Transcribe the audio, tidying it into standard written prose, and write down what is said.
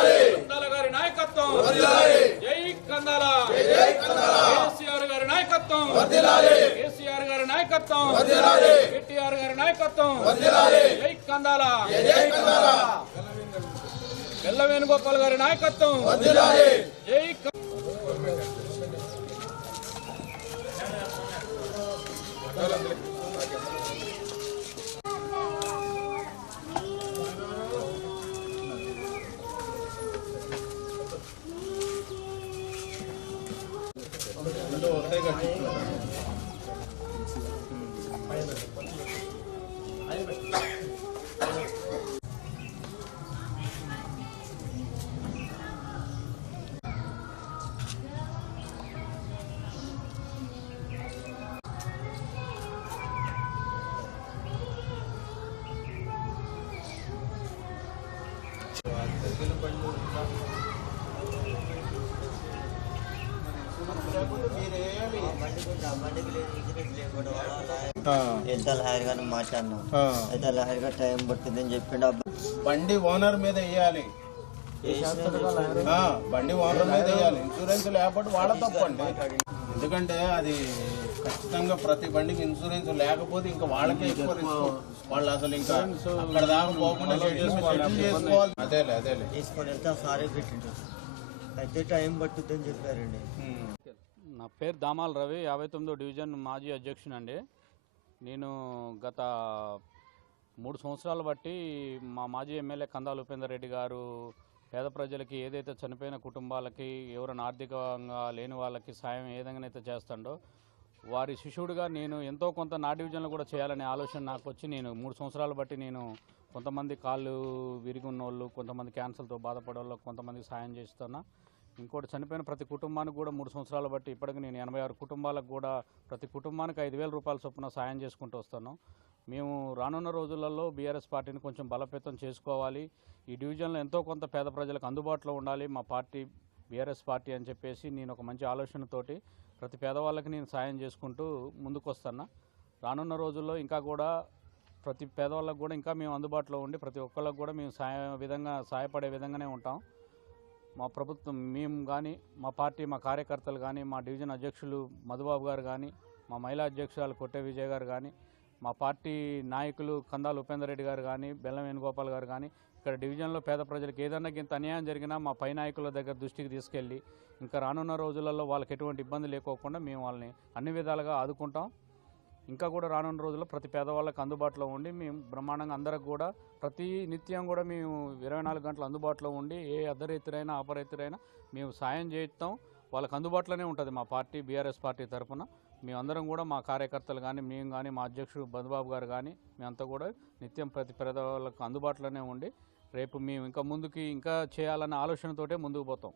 కందాల గారి నాయకత్వం జై కందాల కేసీఆర్ గారి నాయకత్వం కేసీఆర్ గారి నాయకత్వం కేటీఆర్ గారి నాయకత్వం జై కందాల బెల్ల వేణుగోపాల్ గారి నాయకత్వం జై ఎంత లాయర్ మాట్లాడినాం అయితే లాయర్ గారు టైం పట్టిందని చెప్పిండు. బండి ఓనర్ మీద వేయాలి, బండి ఓనర్ మీద వేయాలి. ఇన్సూరెన్స్ లేకపోతే వాళ్ళ తప్పండి. ఎందుకంటే అది ఖచ్చితంగా ప్రతి బండికి ఇన్సూరెన్స్ లేకపోతే ఇంకా వాళ్ళకే ఎక్కువ రిస్క్. వాళ్ళు అసలు ఇంకా అక్కడ దాకా పోకుండా చేసుకోవాలి. అదేలే తీసుకొని వెళ్తే సారీ పెట్టిండు, అయితే టైం పట్టుద్దని చెప్పారండి. నా పేరు దామాల రవి, 59వ డివిజన్ మాజీ అధ్యక్షుడు అండి. నేను గత 3 సంవత్సరాలు బట్టి మా మాజీ ఎమ్మెల్యే కందాల ఉపేందర్ రెడ్డి గారు పేద ప్రజలకి ఏదైతే చనిపోయిన కుటుంబాలకి ఎవరైనా ఆర్థికంగా లేని వాళ్ళకి సాయం ఏ విధంగానైతే చేస్తాడో వారి శిష్యుడిగా నేను ఎంతో కొంత నా డివిజన్లో కూడా చేయాలనే ఆలోచన నాకు వచ్చి నేను 3 సంవత్సరాలు బట్టి నేను కొంతమంది కాళ్ళు విరిగి ఉన్నోళ్ళు, కొంతమంది క్యాన్సర్తో బాధపడే వాళ్ళు, కొంతమందికి సాయం చేస్తున్నా. ఇంకోటి చనిపోయిన ప్రతి కుటుంబానికి కూడా 3 సంవత్సరాలు బట్టి ఇప్పటికి నేను 86 కుటుంబాలకు కూడా ప్రతి కుటుంబానికి 5,000 రూపాయల చొప్పున సాయం చేసుకుంటూ వస్తాను. మేము రానున్న రోజులలో బీఆర్ఎస్ పార్టీని కొంచెం బలోపేతం చేసుకోవాలి, ఈ డివిజన్లో ఎంతో కొంత పేద ప్రజలకు అందుబాటులో ఉండాలి మా పార్టీ బీఆర్ఎస్ పార్టీ అని చెప్పేసి నేను ఒక మంచి ఆలోచనతోటి ప్రతి పేదవాళ్ళకి నేను సాయం చేసుకుంటూ ముందుకు వస్తున్నా. రానున్న రోజుల్లో ఇంకా కూడా ప్రతి పేదవాళ్ళకు కూడా ఇంకా మేము అందుబాటులో ఉండి ప్రతి ఒక్కళ్ళకు కూడా మేము సహాయపడే విధంగానే ఉంటాం. మా ప్రభుత్వం మేము కానీ మా పార్టీ మా కార్యకర్తలు కానీ మా డివిజన్ అధ్యక్షులు మధుబాబు గారు కానీ మా మహిళా అధ్యక్షురాలు కొట్టే విజయ్ గారు కానీ మా పార్టీ నాయకులు కందాల ఉపేందర్ రెడ్డి గారు కానీ బెల్లం వేణుగోపాల్ గారు కానీ ఇక్కడ డివిజన్లో పేద ప్రజలకు ఏదన్నా ఇంత అన్యాయం జరిగినా మా పై నాయకుల దగ్గర దృష్టికి తీసుకెళ్ళి ఇంకా రానున్న రోజులలో వాళ్ళకి ఎటువంటి ఇబ్బంది లేకోకుండా మేము వాళ్ళని అన్ని విధాలుగా ఆదుకుంటాం. ఇంకా కూడా రానున్న రోజుల్లో ప్రతి పేదవాళ్ళకి అందుబాటులో ఉండి మేము బ్రహ్మాండంగా అందరికి కూడా ప్రతి నిత్యం కూడా మేము 24 గంటలు అందుబాటులో ఉండి ఏ అర్ధరైతురైనా అపరైతురైనా మేము సాయం చేస్తాం. వాళ్ళకి అందుబాటులోనే ఉంటుంది మా పార్టీ బీఆర్ఎస్ పార్టీ తరఫున. మేమందరం కూడా మా కార్యకర్తలు కానీ మేము కానీ మా అధ్యక్షుడు మధుబాబు గారు కానీ మేమంతా కూడా నిత్యం ప్రతి పేదవాళ్ళకు అందుబాటులోనే ఉండి రేపు మేము ఇంకా ముందుకి ఇంకా చేయాలన్న ఆలోచనతోటే ముందుకు పోతాం.